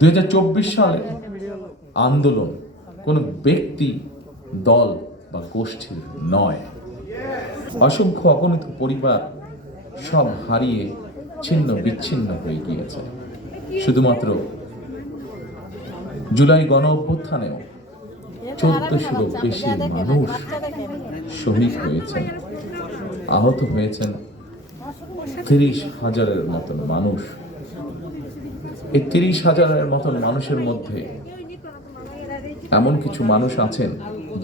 2024 সালে আন্দোলন কোনো ব্যক্তি, দল বা গোষ্ঠীর নয়। অসংখ্য অগণিত পরিবার সব হারিয়ে ছিন্ন বিচ্ছিন্ন হয়ে গিয়েছে। শুধুমাত্র জুলাই গণ অভ্যুত্থানেও 1400-ও বেশি মানুষ শহীদ হয়েছেন, আহত হয়েছেন 30,000-এর মতন মানুষ। এই 30,000-এর মতন মানুষের মধ্যে এমন কিছু মানুষ আছেন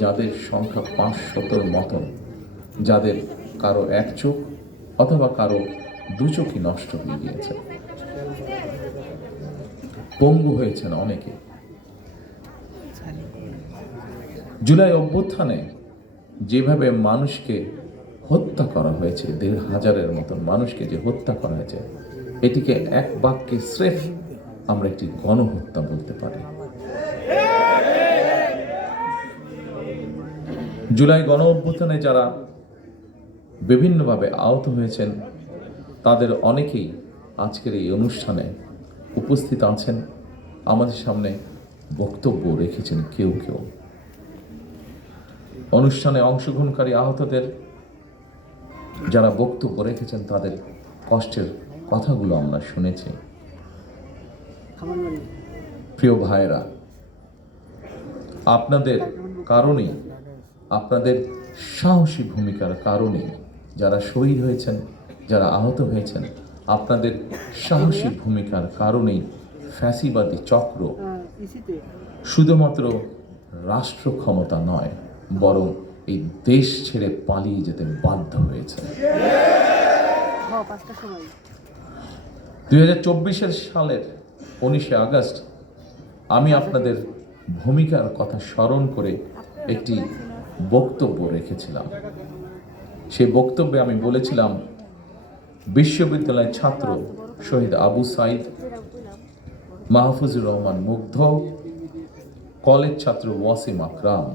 যাদের সংখ্যা 500-র মতন, যাদের কারো এক চোখ অথবা কারো দু চোখই নষ্ট হয়ে গিয়েছে, পঙ্গু হয়েছেন অনেকে। জুলাই অভ্যুত্থানে যেভাবে মানুষকে হত্যা করা হয়েছে, 1,500-এর মতন মানুষকে যে হত্যা করা হয়েছে, এটিকে এক বাক্যে স্রেফ আমরা একটি গণহত্যা বলতে পারি। জুলাই গণ অভ্যুত্থানে যারা বিভিন্নভাবে আহত হয়েছেন তাদের অনেকেই আজকের এই অনুষ্ঠানে উপস্থিত আছেন, আমাদের সামনে বক্তব্য রেখেছেন কেউ কেউ। অনুষ্ঠানে অংশগ্রহণকারী আহতদের যারা বক্তব্য রেখেছেন তাদের কষ্টের কথাগুলো আমরা শুনেছি। প্রিয় ভাইরা, আপনাদের কারণেই, আপনাদের সাহসী ভূমিকার কারণেই যারা শহীদ হয়েছেন, যারা আহত হয়েছেন, আপনাদের সাহসী ভূমিকার কারণেই ফ্যাসিবাদী চক্র শুধুমাত্র রাষ্ট্র ক্ষমতা নয়, বরং এই দেশ ছেড়ে পালিয়ে যেতে বাধ্য হয়েছে। 2024 সালের 19 আগস্ট আমি আপনাদের ভূমিকার কথা স্মরণ করে একটি বক্তব্য রেখেছিলাম। সেই বক্তব্যে আমি বলেছিলাম, বিশ্ববিদ্যালয়ের ছাত্র শহীদ আবু সাইদ, মাহফুজুর রহমান মুগ্ধ, কলেজ ছাত্র ওয়াসিম আকরাম,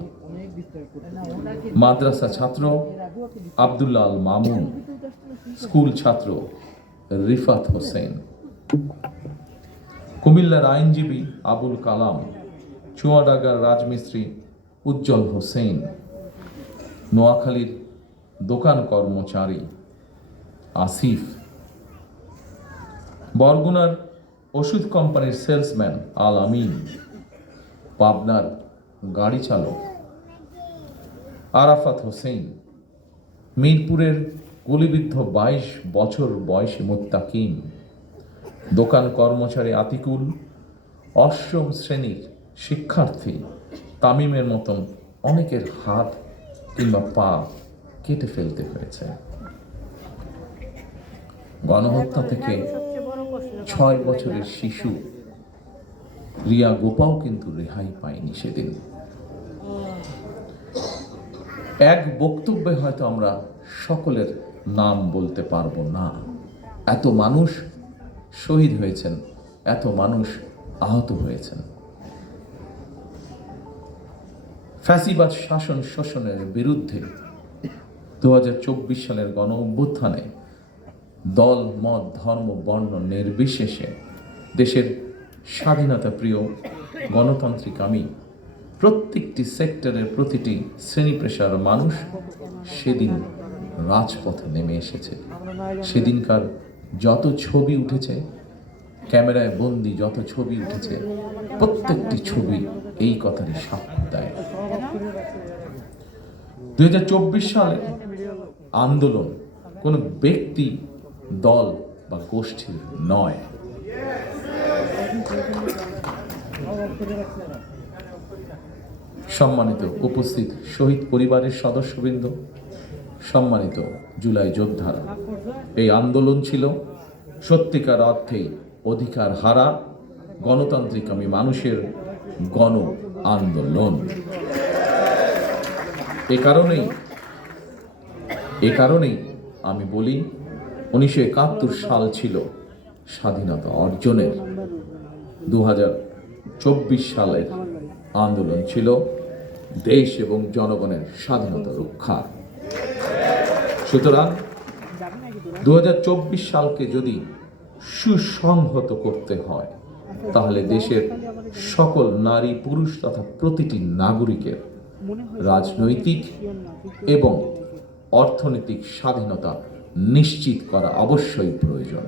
মাদ্রাসা ছাত্র আব্দুল্লাহ আল মামুন, স্কুল ছাত্র রিফাত হোসেন, কুমিল্লার আইনজীবী আবুল কালাম, চুয়াডাঙ্গার রাজমিস্ত্রি উজ্জ্বল হোসেন, নোয়াখালীর দোকান কর্মচারী আসিফ, বরগুনার ওষুধ কোম্পানির সেলসম্যান আল আমিন, পাবনার গাড়ি চালক আরাফাত হোসেন, মিরপুরের গুলিবিদ্ধ 22 বছর বয়সী মুত্তাকিম, দোকান কর্মচারী আতিকুল, অষ্টম শ্রেণীর শিক্ষার্থী তামিমের মতন অনেকের হাত কিংবা পা কেটে ফেলতে হয়েছে। গণহত্যা থেকে 6 বছরের শিশু রিয়া গোপাও কিন্তু রেহাই পায়নি সেদিন। এক বক্তব্যে হয়তো আমরা সকলের নাম বলতে পারবো না, এত মানুষ শহীদ হয়েছেন, এত মানুষ আহত হয়েছেন। ফ্যাসিবাদ শাসন শোষণের বিরুদ্ধে 2024 সালের গণ অভ্যুত্থানে দল, মত, ধর্ম, বর্ণ নির্বিশেষে দেশের স্বাধীনতা প্রিয় গণতান্ত্রিক আমি প্রত্যেকটি সেক্টরের প্রতিটি শ্রেণী পেশার মানুষ সেদিন রাজপথে নেমে এসেছে। সেদিনকার যত ছবি উঠেছে, ক্যামেরায় বন্দি যত ছবি উঠেছে, প্রত্যেকটি ছবি এই কথারই সাক্ষ্য দেয়। 2024 সালে আন্দোলন কোনো ব্যক্তি, দল বা গোষ্ঠীর নয়। সম্মানিত উপস্থিত শহীদ পরিবারের সদস্যবৃন্দ, সম্মানিত জুলাই যোদ্ধারা, এই আন্দোলন ছিল সত্যিকার অর্থেই অধিকার হারা গণতান্ত্রিক আমি মানুষের গণ আন্দোলন। এ কারণেই আমি বলি 1971 সাল ছিল স্বাধীনতা অর্জনের, 2024 সালের আন্দোলন ছিল দেশ এবং জনগণের স্বাধীনতা রক্ষা। সুতরাং 2024 সালকে যদি সুসংহত করতে হয়, তাহলে দেশের সকল নারী পুরুষ তথা প্রতিটি নাগরিকের রাজনৈতিক এবং অর্থনৈতিক স্বাধীনতা নিশ্চিত করা অবশ্যই প্রয়োজন।